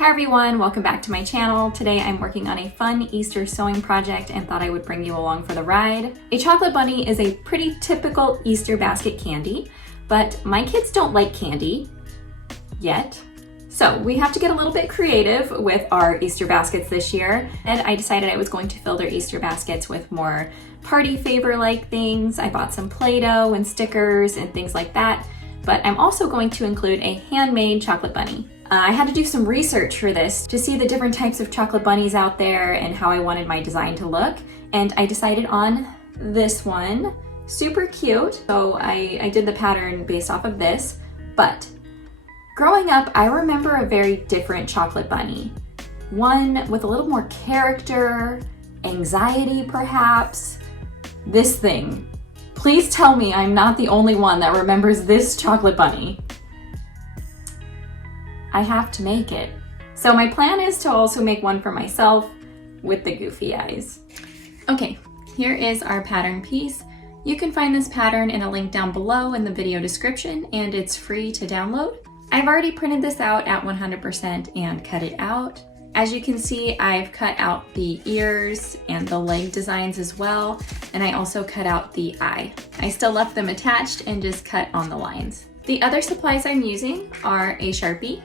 Hi everyone, welcome back to my channel. Today I'm working on a fun Easter sewing project and thought I would bring you along for the ride. A chocolate bunny is a pretty typical Easter basket candy, but my kids don't like candy yet. So we have to get a little bit creative with our Easter baskets this year, and I decided I was going to fill their Easter baskets with more party favor-like things. I bought some Play-Doh and stickers and things like that, but I'm also going to include a handmade chocolate bunny. I had to do some research for this to see the different types of chocolate bunnies out there and how I wanted my design to look, and I decided on this one. Super cute. So I did the pattern based off of this, but growing up, I remember a very different chocolate bunny. One with a little more character, anxiety perhaps. This thing. Please tell me I'm not the only one that remembers this chocolate bunny. I have to make it. So my plan is to also make one for myself with the goofy eyes. Okay, here is our pattern piece. You can find this pattern in a link down below in the video description, and it's free to download. I've already printed this out at 100% and cut it out. As you can see, I've cut out the ears and the leg designs as well, and I also cut out the eye. I still left them attached and just cut on the lines. The other supplies I'm using are a Sharpie.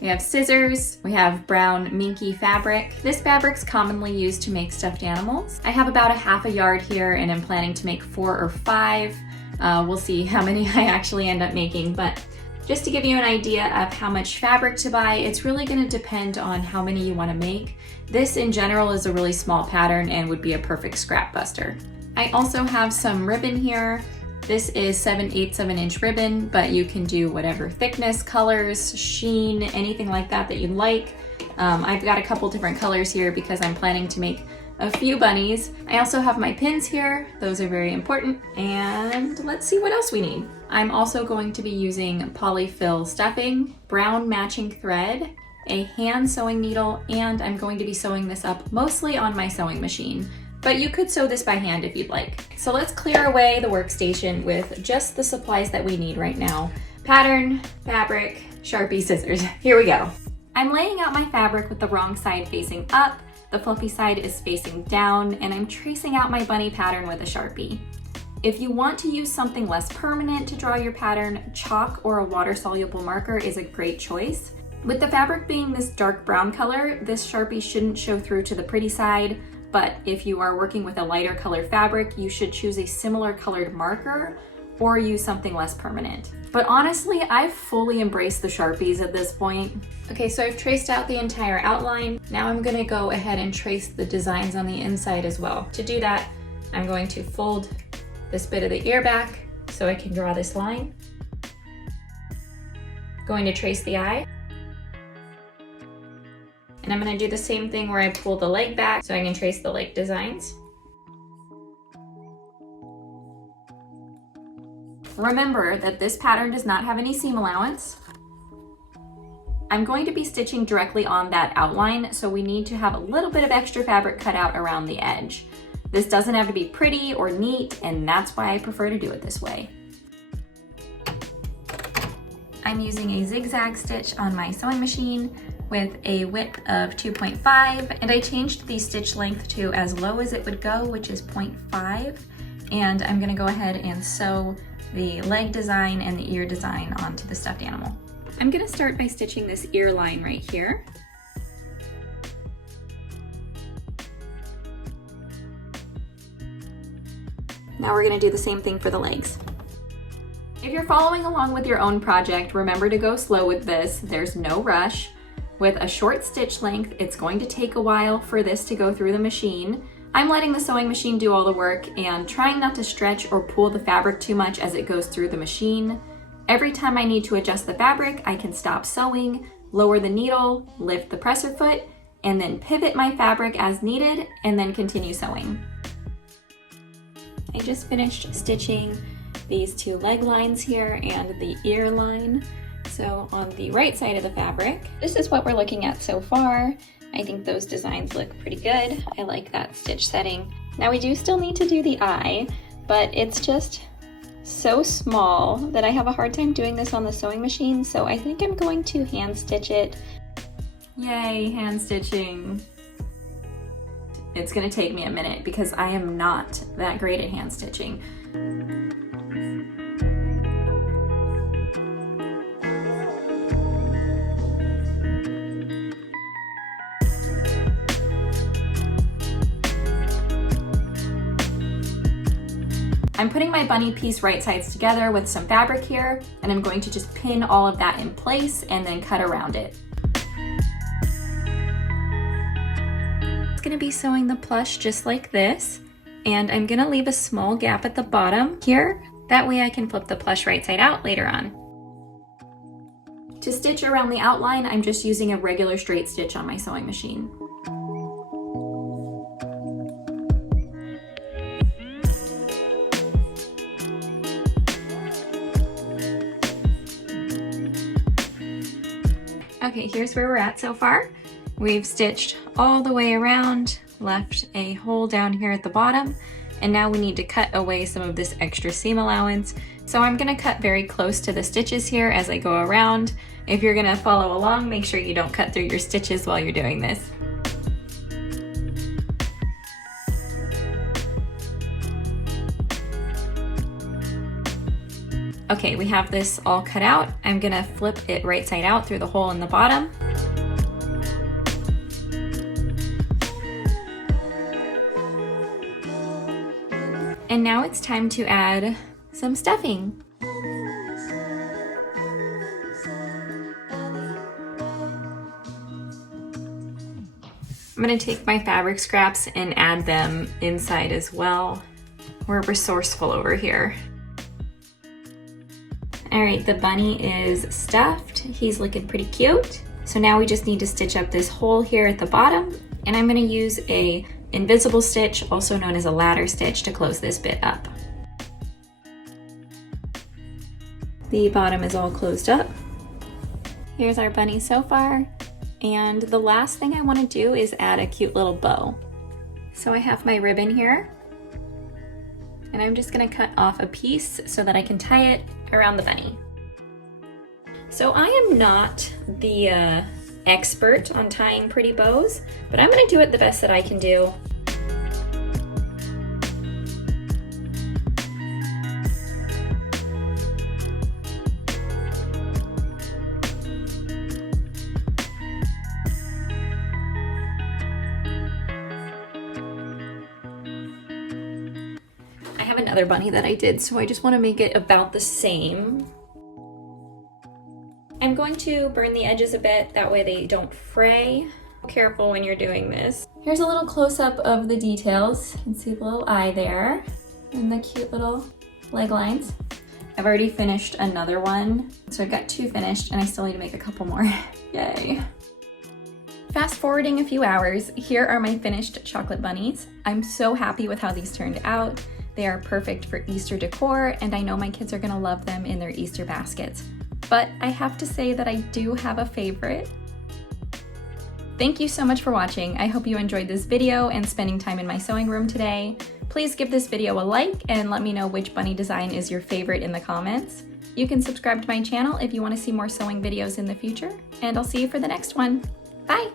We have scissors, we have brown minky fabric. This fabric's commonly used to make stuffed animals. I have about a half a yard here and I'm planning to make 4 or 5. We'll see how many I actually end up making, but just to give you an idea of how much fabric to buy, it's really gonna depend on how many you wanna make. This in general is a really small pattern and would be a perfect scrap buster. I also have some ribbon here. This is 7/8 of an inch ribbon, but you can do whatever thickness, colors, sheen, anything like that that you'd like. I've got a couple different colors here because I'm planning to make a few bunnies. I also have my pins here. Those are very important. And let's see what else we need. I'm also going to be using polyfill stuffing, brown matching thread, a hand sewing needle, and I'm going to be sewing this up mostly on my sewing machine. But you could sew this by hand if you'd like. So let's clear away the workstation with just the supplies that we need right now. Pattern, fabric, Sharpie, scissors. Here we go. I'm laying out my fabric with the wrong side facing up, the fluffy side is facing down, and I'm tracing out my bunny pattern with a Sharpie. If you want to use something less permanent to draw your pattern, chalk or a water-soluble marker is a great choice. With the fabric being this dark brown color, this Sharpie shouldn't show through to the pretty side, but if you are working with a lighter color fabric, you should choose a similar colored marker or use something less permanent. But honestly, I've fully embraced the Sharpies at this point. Okay, so I've traced out the entire outline. Now I'm gonna go ahead and trace the designs on the inside as well. To do that, I'm going to fold this bit of the ear back so I can draw this line. Going to trace the eye. And I'm gonna do the same thing where I pull the leg back so I can trace the leg designs. Remember that this pattern does not have any seam allowance. I'm going to be stitching directly on that outline, so we need to have a little bit of extra fabric cut out around the edge. This doesn't have to be pretty or neat, and that's why I prefer to do it this way. I'm using a zigzag stitch on my sewing machine with a width of 2.5, and I changed the stitch length to as low as it would go, which is 0.5, and I'm gonna go ahead and sew the leg design and the ear design onto the stuffed animal. I'm gonna start by stitching this ear line right here. Now we're gonna do the same thing for the legs. If you're following along with your own project, remember to go slow with this. There's no rush. With a short stitch length, it's going to take a while for this to go through the machine. I'm letting the sewing machine do all the work and trying not to stretch or pull the fabric too much as it goes through the machine. Every time I need to adjust the fabric, I can stop sewing, lower the needle, lift the presser foot, and then pivot my fabric as needed, and then continue sewing. I just finished stitching these 2 leg lines here and the ear line. So on the right side of the fabric, this is what we're looking at so far. I think those designs look pretty good. I like that stitch setting. Now we do still need to do the eye, but it's just so small that I have a hard time doing this on the sewing machine, so I think I'm going to hand stitch it Yay, hand stitching. It's gonna take me a minute because I am not that great at hand stitching. I'm putting my bunny piece right sides together with some fabric here, and I'm going to just pin all of that in place and then cut around it. It's gonna be sewing the plush just like this, and I'm gonna leave a small gap at the bottom here. That way I can flip the plush right side out later on. To stitch around the outline, I'm just using a regular straight stitch on my sewing machine. Okay, here's where we're at so far. We've stitched all the way around, left a hole down here at the bottom, and now we need to cut away some of this extra seam allowance. So I'm gonna cut very close to the stitches here as I go around. If you're gonna follow along, make sure you don't cut through your stitches while you're doing this. Okay, we have this all cut out. I'm gonna flip it right side out through the hole in the bottom. And now it's time to add some stuffing. I'm gonna take my fabric scraps and add them inside as well. We're resourceful over here. All right, the bunny is stuffed. He's looking pretty cute. So now we just need to stitch up this hole here at the bottom, and I'm gonna use a invisible stitch, also known as a ladder stitch, to close this bit up. The bottom is all closed up. Here's our bunny so far. And the last thing I wanna do is add a cute little bow. So I have my ribbon here, and I'm just gonna cut off a piece so that I can tie it around the bunny. So I am not the expert on tying pretty bows, but I'm gonna do it the best that I can do. I have another bunny that I did, so I just want to make it about the same. I'm going to burn the edges a bit, that way they don't fray. Be careful when you're doing this. Here's a little close-up of the details. You can see the little eye there and the cute little leg lines. I've already finished another one, so I've got 2 finished and I still need to make a couple more. Yay. Fast forwarding a few hours, here are my finished chocolate bunnies. I'm so happy with how these turned out. They are perfect for Easter decor, and I know my kids are gonna love them in their Easter baskets. But I have to say that I do have a favorite. Thank you so much for watching. I hope you enjoyed this video and spending time in my sewing room today. Please give this video a like and let me know which bunny design is your favorite in the comments. You can subscribe to my channel if you want to see more sewing videos in the future, and I'll see you for the next one. Bye!